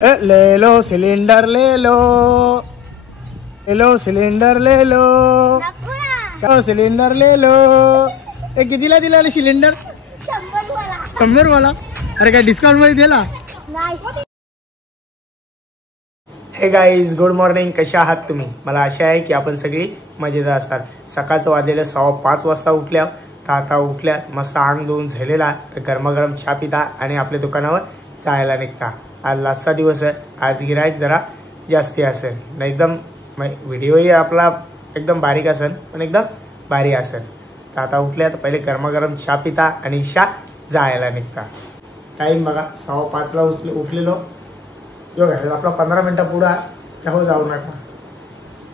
ले low cylinder ले low cylinder ले लो सिलेंडर ले लो। कितीला दिला रे सिलेंडर? 100 वाला। अरे काय डिस्काउंट मध्ये दिला? हे गाईज गुड मॉर्निंग, कशा आहात तुम्ही? मला आशा आहे की आपण सगळी मजेत असाल। सकाळचं वाजलेलं 5:15 वाजता उठल्या तर आता उठल्या मस्त अंग धुवून झालेला तर गरमागरम चहा पिता आणि आपल्या दुकानावर जायला निघता। आज लास्टचा दिवस आहे, आज गिराईक जरा जास्ती असेल ना, एकदम व्हिडिओही आपला एकदम बारीक असेल पण एकदम भारी असेल। तर आता उठल्या तर पहिले गरमागरम चहा पिता आणि जायला निघता। टाइम बघा 5:15 ला उठलेलो जो घराला आपला 15 मिनिटं पुढे त्यावर जाऊ नका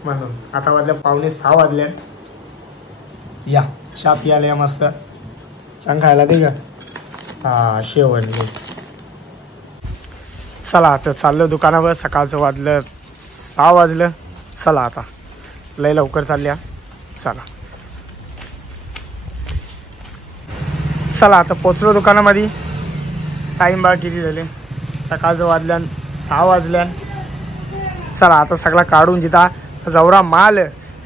म्हणून। आता वाजले 5:45 वाजले। या चहा पियाला मस्त चहा खायला दे का? हा शेवण चला आता चाललो दुकानावर। सकाळचं वाजलं 6 वाजलं। चला आता लय लवकर चालल्या। चला आता पोचलो दुकानामध्ये। टाइम बघा किती झाले, सकाळचं वाजल्या 6 वाजल्या। चला आता सगळा काढून जिता जवरा माल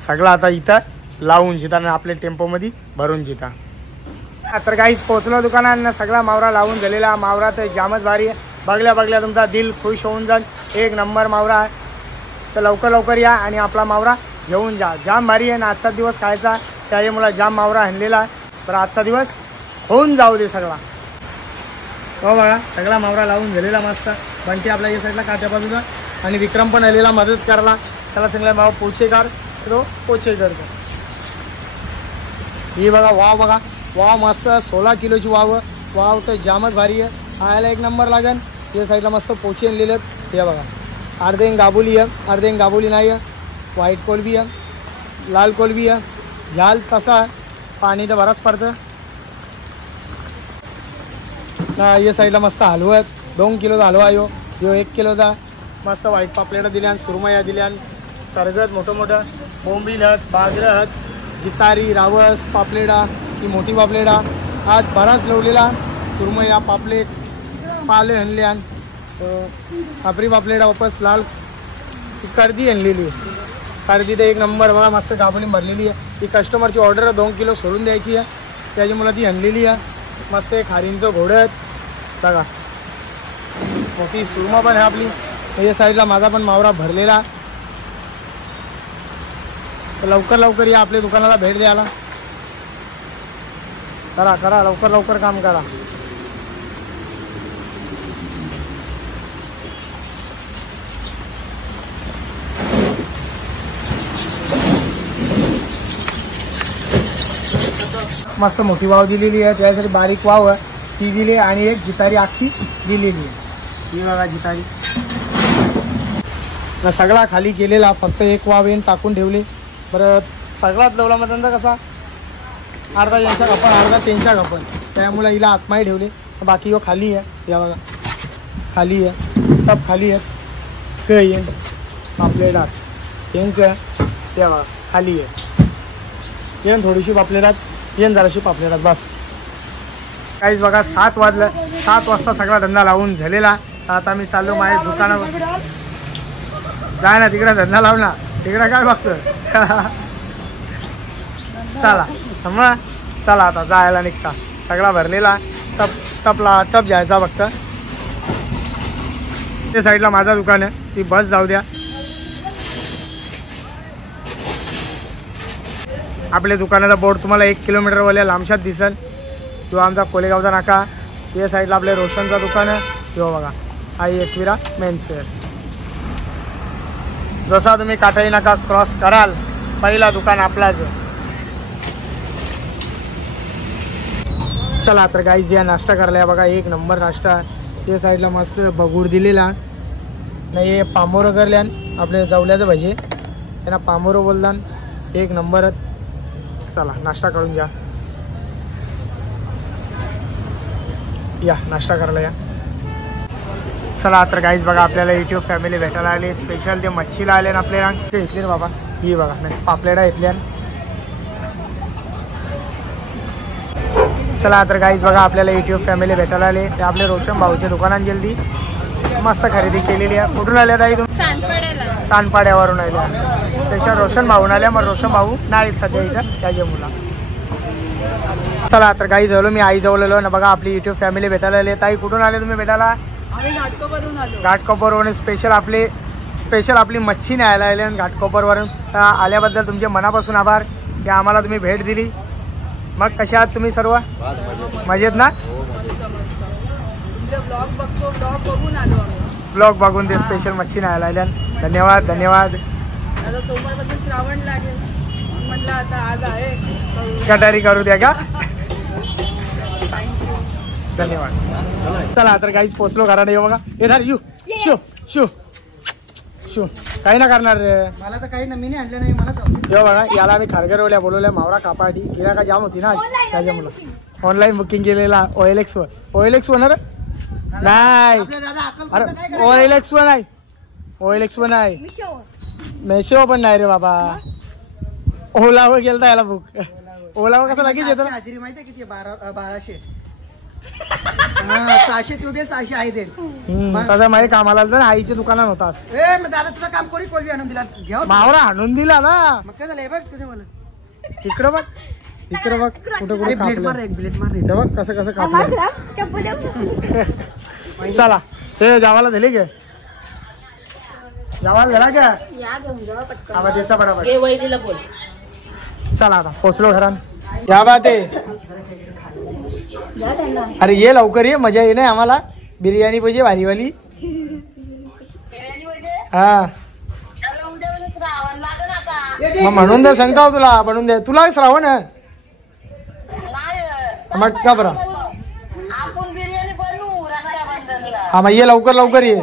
सगळा आता इथं लावून जिता आणि आपल्या टेम्पोमध्ये भरून जिता। तर काहीच पोचलो दुकानात, सगळा मावरा लावून झालेला। मावरा तर जामच भारी आहे, बघल्या तुमचा दिल खुश होऊन जाईल। एक नंबर मावरा आहे, तर लवकर या आणि आपला मावरा घेऊन जा। जाम भारी आहे ना, आजचा दिवस खायचा त्यामुळे जाम मावरा आणलेला आहे। तर आजचा दिवस होऊन जाऊ दे सगळा। हो बघा सगळा मावरा लावून झालेला मस्त। बंटी आपल्या या साईडला काट्या बाजूला आणि विक्रम पण आलेला मदत करायला। त्याला सांगला माव पोचेकार तो पोचेकर। ही बघा वाव, बघा वाव मस्त 16 किलोची वाव तर जामच भारी आहे, खायला एक नंबर लागेल। या साईडला मस्त पोचे आणलेले आहेत। हे बघा अर्धे गाबुली आहे, अर्धे गाबुली नाही आहे। व्हाईट कोलबी आहे, लाल कोलबी आहे। झाल तसा पाणी तर बराच पडतं। या साईडला मस्त हलवा आहेत, 2 किलोचा हलवा आहे। यो 1 किलोचा मस्त व्हाईट पापलेटा दिल्या, सुरमया दिल्या, सरगत मोठं बोंबील आहेत, बाजरं आहेत, जितारी रावस पापलेटा ही मोठी पापलेटा। आज बराच लवलेला सुरमया पापलेट पाले आणल्या। खापरी पापलेटा वापस लाल कर्दी आणलेली, कर्दी तर एक नंबर बघा मस्त गाबुली भरलेली आहे। ही कस्टमरची ऑर्डर 2 किलो सोडून द्यायची आहे, त्याच्यामुळे ती आणलेली आहे। मस्त एक खारींचं घोडं आहेत बघा, मोठी सुरमा पण आहे आपली। या साईडला माझा पण मावरा भरलेला। तर लवकर या आपल्या दुकानाला भेट द्यायला। करा लवकर काम करा। मस्त मोठी वाव दिलेली आहे, त्यासाठी बारीक वाव आहे ती दिली आणि एक जितारी आखी दिलेली आहे। ही बघा जितारी सगळा खाली केलेला, फक्त एक वाव येऊन टाकून ठेवली। बरं सगळाच लवला मग कसा अर्धा यांच्या खपन अर्धा त्यांच्या खपन, त्यामुळे हिला आत्माही ठेवले। बाकी यो खाली आहे, या बघा खाली आहे, टप खाली आहे। ते येईन पापलेटात येईन का त्या बघा खाली आहे, येईन थोडीशी पापलेटात, येईन जराशी पापलेटात बस। काहीच बघा 7 वाजलं, 7 वाजता सगळा धंदा लावून झालेला। आता मी चाललो माझ्या दुकानावर। जाय ना तिकडे धंदा लाव ना, तिकडे काय बघतो? चला आता जायला निघता। सगळा भरलेला टप जायचा फक्त। त्या साईडला माझा दुकान आहे, ती बस जाऊ द्या। आपल्या दुकानाचा बोर्ड तुम्हाला 1 किलोमीटर वाल्या लांबशात दिसेल, किंवा आमचा कोलेगावचा नाका। या साईडला आपल्या रोशनचं दुकान आहे, किंवा बघा आई एकविरा मेन्सवेअर। जसा तुम्ही काटाई नाका क्रॉस कराल पहिला दुकान आपलाच। चला तर गाईज या नाश्ता करायला बघा, एक नंबर नाश्ता। या साईडला मस्त बगूर दिलेला नाही, पामोरं करल्यान आपले जवल्याचं भजे त्यांना पामोरं बोलतान, एक नंबर। चला नाश्ता करून घ्या, या नाश्ता करायला या। चला तर गाईज बघा आपल्याला यूट्यूब फॅमिली भेटायला आले, स्पेशल ते मच्छीला आले ना आपल्याला ते घेतले ना बाबा। ही बघा नाही पापलेटा घेतल्या। चला तर गाईज बघा आपल्याला यूट्यूब फॅमिली भेटायला आले, ते आपले रोशन भाऊच्या दुकानात गेली मस्त खरेदी केलेली आहे. कुठून आल्या ताई तुम्ही? सानपाड्यावरून आल्या. स्पेशल रोशन भाऊन आल्या. मग रोशन भाऊ नाही सध्या इथं त्याच्या मुला. चला तर काही झालो मी आई जवळ आलो ना. बघा आपली युट्यूब फॅमिली भेटायला आली. ताई कुठून आले तुम्ही भेटायला? आम्ही घाटकोपरवरून आलो. घाटकोपरवरून स्पेशल आपली मच्छी न्यायला आले घाटकोपरवरून. आल्याबद्दल तुमचे मनापासून आभार की आम्हाला तुम्ही भेट दिली. मग कशा आहात तुम्ही सर्व? मजेत ना? ब्लॉग बघून ते स्पेशल मच्छी न्यायला आल्या. धन्यवाद धन्यवाद. आता सोमवारपासून श्रावण लागेल म्हटलं आता आज आहे कटारी करू द्या का? धन्यवाद. चला तर काहीच पोचलो घराने. बघा येणार यू शो शो शो काही ना करणार रे. मला तर काही नवीन आणलं नाही. मला यो बघा याला आम्ही खारघरवल्या बोलवल्या मावरा कापाटी. गिराका जाम होती ना त्याच्यामुळे ऑनलाईन बुकिंग केलेला. OLX वर नाही. अरे OLX वर नाही. OLX वर नाही. मेशो पण नाही रे बाबा. ओलावर गेलता याला बुक. ओलावर कसं लगेच येतो. हाजरी माहिती किती? 1200. 600 तू दे 600 आई दे. तसं माझ्या कामाला ना आईच्या दुकानात होतास. दादा तुझं काम कोणी आणून दिला? मावरा आणून दिला ना. मग काय झालं बघ तुझे मला. तिकडं बघ कुठं ब्लेड मार बघ कसं कापलं. चला ते जावाला दिले गे. जावाला दिला का? त्याचा बरोबर. चला आता पोचलो घरात. या बात आहे. अरे ये लवकर ये. मजा ये ना आम्हाला. बिर्याणी पाहिजे भारीवाली. हा मग म्हणून तर सांगता तुला. बनवून द्या तुला श्रावण. मग का बरं. हा मग ये लवकर ये.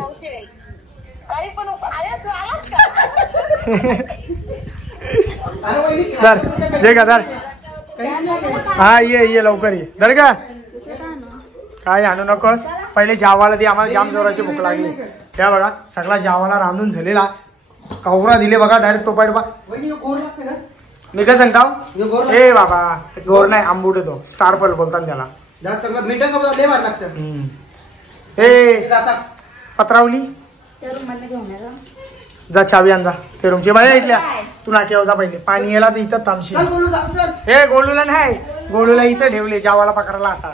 सर दे का सर. हा ये लवकर ये. धर का काय आणू नकोस. पहिले जावाला दे. आम्हाला जाम जोराची भूक लागली. त्या बघा सगळा जावाला रांधून झालेला. कवरा दिले बघा डायरेक्ट टोपाट. मी काय सांगताव ए बाबा गोर नाही आंबूट तो स्टार पल बोलतात त्याला. पत्रावली जा चावी आणजा. ते रूमची बाहेर ऐकल्या तू नाक्यावर जा. पहिले पाणी यायला तर इथं थांबशील. हे गोलूला नाही. गोलूला इथं ठेवले जावाला पकडायला. आता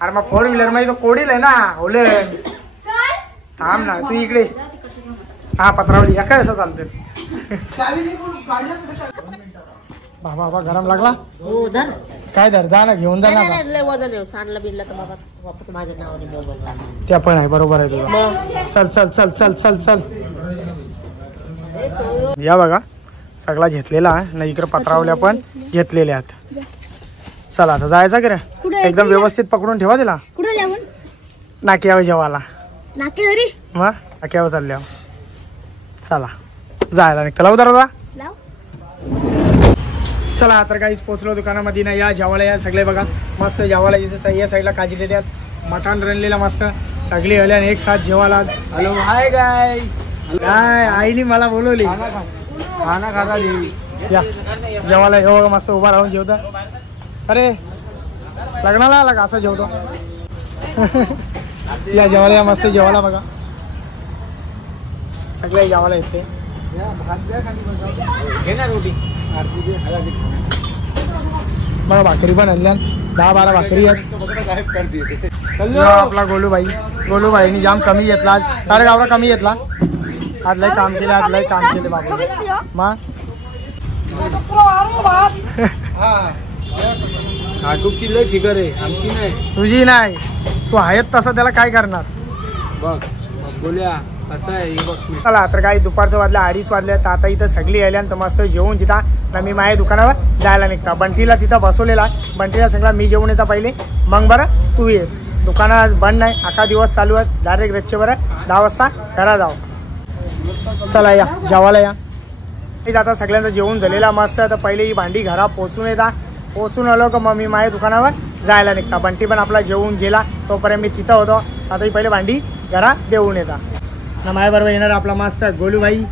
अरे मग 4 व्हीलर मध्ये तो कोडील आहे ना. होले थांब ना तू इकडे. हा पत्रावली या काय असं चालतं. बाबा गरम लागला. काय धर जा ना घेऊन जा ना. त्या पण आहे बरोबर आहे तुझं. चल या बघा सगळा घेतलेला ना. इकडे पत्रावल्या पण घेतलेल्या आहेत. चला आता जायचं की रे. एकदम व्यवस्थित पकडून ठेवा तिला. नाक्यावर जेवायला. मग नाक्यावर चालल्या. चला जायला निघतं. लावू दरवाजा. चला तर काहीच पोचलो दुकानामध्ये ना. या जेवायला या सगळे बघा मस्त जेवायला. या साईडला काजी देतात मटण रनलेला मस्त. सगळी आल्या एक साथ जेवायला. हॅलो हाय गाय. काय आईने मला बोलवली खाना खाता या जेवायला. हो मस्त उभा राहून जेवता. अरे लग्नाला आला का असं जेवतो. या जेवायला या मस्त जेवायला बघा. सगळ्या जेवायला येते. बघा भाकरी पण आणल्या. 10-12 भाकरी आहेत. आपला गोलूबाईनी जाम कमी घेतला आज. अरे गावरा कमी घेतला आज. लय काम केले बाबा. मग नाटूकची लय फिगर आहे आमची नाही. तुझी नाही. तू आहेत तसं त्याला काय करणार बघ. बोल्या कसं आहे बघ. चला तर काही दुपारचं वाजलं 2:30 वाजले. तर आता इथं सगळी आल्यानंतर मस्त जेवून तिथं ना मी माझ्या दुकानावर जायला निघता. बंटीला तिथं बसवलेला. बंटीला सगळा मी जेवून येता पहिले मग बरं तू ये. दुकान आज बंद नाही. अख्खा दिवस चालू आहे. डायरेक्ट रच्चे बरं 10 वाजता घरा जाऊ. चला या जेवायला या. आता सगळ्यांचं जेवण झालेला मस्त. तर पहिले ही भांडी घरा पोचून आलो का मग मी माझ्या दुकानावर जायला निघता. बंटी पण आपला जेवून गेला तोपर्यंत मी तिथं होतो. आता ही पहिले भांडी घरा देऊन येता ना. माझ्याबरोबर येणार आपला मस्त गोलूबाई.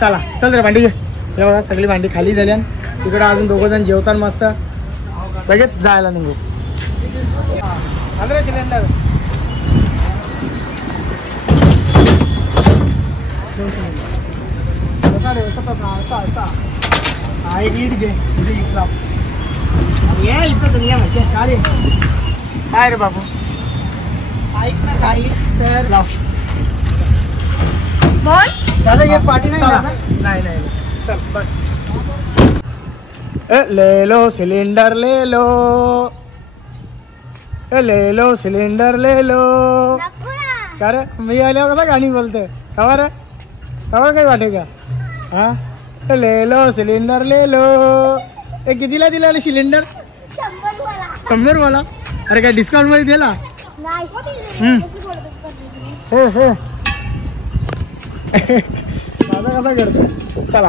चल रे भांडी घे. हे बघा सगळी भांडी खाली झाली. तिकडे अजून 2 जण जेवतात मस्त. लगेच जायला निघू. 15 सिलेंडर असा रे असा असा हा एक ईट घे इथे ईट लाव ये इथं दुनिया माहिती का रे काय रे बाबू ऐक ना काही तर लाव बोल दादा ये पार्टी नाही नाही नाही चल बस ले लो सिलेंडर ले लो सिलेंडर ले लो का रे मी आल्यावर कसा गाणी बोलते खबर काही वाटे का हा ले लो सिलेंडर ले लो ए कितीला दिला सिलेंडर 100 मला अरे काय डिस्काउंट मध्ये दिला हो हो माझा कसा करतो चला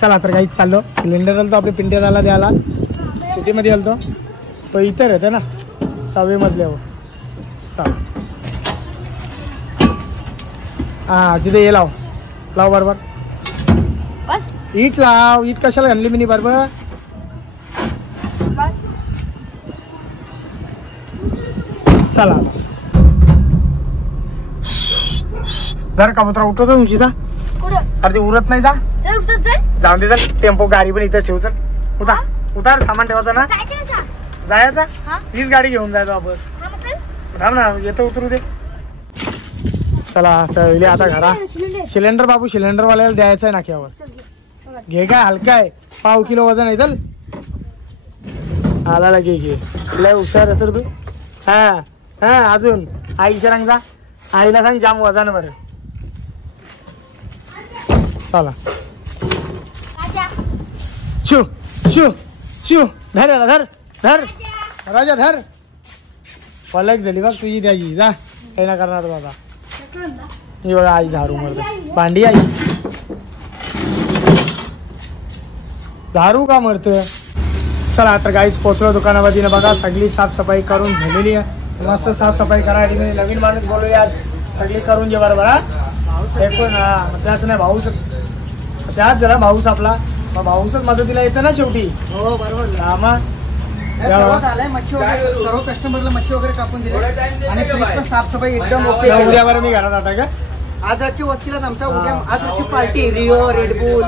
चला तर काहीच चाललो सिलेंडर आलतो आपल्या पिंटेदाला द्यायला सिटीमध्ये आलतो तो इतर येते ना 6व्या मजल्यावर चला हा तिथे ये लाव बरोबर बस ईट लाव ईट कशाला आणली मी बरोबर बस चला जर कबुतरा उठवतो उंचीचा अरे ते उरत नाही जा जाऊन दे चल टेम्पो गाडी पण इथं ठेवू चल उतार सामान ठेवायचं ना जायचं हीच गाडी घेऊन जायचं वापस थांब ना येतो उतरू दे चला तर आता घरा सिलेंडर बाबू सिलेंडर वाल्याला द्यायचं आहे नाक्यावर घे काय हलका आहे 5 किलो वजन आहे चल आला घे लय हुशार असेल तू हा हा अजून आईच्या सांग जा आईला सांग जाम वजन बरं चला शू शू शू धर याला धर धर राजा धर पलक झाली बघ तुझी द्यायची जा काही ना करणार बाबा ही बघा आई झारू मरते भांडी आई झारू का मरतोय चला तर गाईच पोचलो दुकानामध्ये बघा सगळी साफसफाई करून झालेली आहे मस्त साफसफाई करायची नवीन माणूस बोलूया सगळी करून घे बरोबर हा एकूण त्याच नाही भाऊस त्याच जरा भाऊस आपला मग भाऊसच मदतीला येतं ना शेवटी हो बरोबर हा मग मच्छी वगैरे सर्व कस्टमरला मच्छी वगैरे कापून दिले आणि साफसफाई एकदम ओके उद्या बरं मी घरात आता का आज रातची वस्तीलाच आमच्या उद्या आज रातची पार्टी रिओ रेडबुल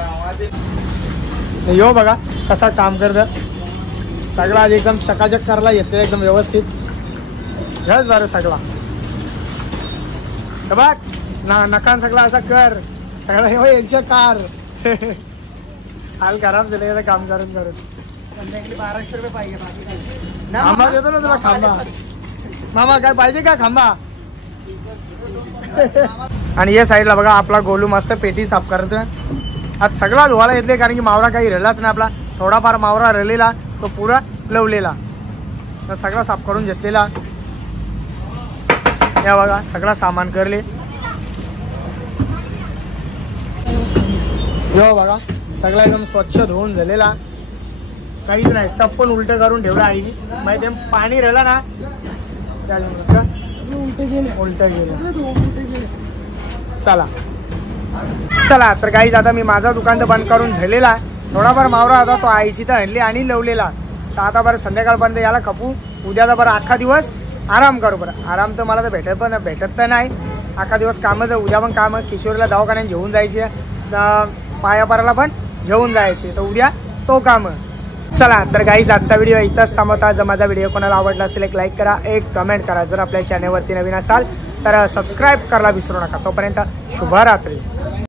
यो बघा कसा काम करत सगळा आज एकदम चकाचक करायला येते एकदम व्यवस्थित घरच बरं सगळा बघ ना नकान सगळा असा कर सगळा हो यांच्या कार हाल खराब झाले काम करून संध्याकाळी 1200 रुपये पाहिजे खांबा देतो ना तुला खांबा मामा काय पाहिजे का खांबा आणि या साईडला बघा आपला गोलू मस्त पेटी साफ करतोय आज सगळा धुवायला येतले कारण की मावरा काही राहिलाच नाही आपला थोडाफार मावरा राहिलेला तो पुरा लवलेला तर सगळा साफ करून घेतलेला या बघा सगळा सामान करले यो बघा सगळा एकदम स्वच्छ धुवून झालेला काहीच नाही टप पण उलट करून ठेवलं आईनी माहिती पाणी राहिला ना उलट गेलं चला चला तर काहीच आता मी माझा दुकान तर बंद करून झालेला थोडाफार मावरा होता तो आईची तर आणली आणि लवलेला तर आता बरं संध्याकाळपर्यंत याला खपू उद्याचा बरं अख्खा दिवस आराम करू बरं आराम तर मला तर भेटत तर नाही अख्खा दिवस कामं तर उद्या पण कामं किशोरीला दवाखान्यात घेऊन जायचे पायापाराला पण घेऊन जायचे तर उद्या तो काम चला तर गाईज आजचा व्हिडिओ इथंच थांबवता जर माझा व्हिडिओ कोणाला आवडला असेल एक लाईक करा एक कमेंट करा जर आपल्या चॅनलवरती नवीन असाल तर सबस्क्राईब करायला विसरू नका तोपर्यंत शुभरात्री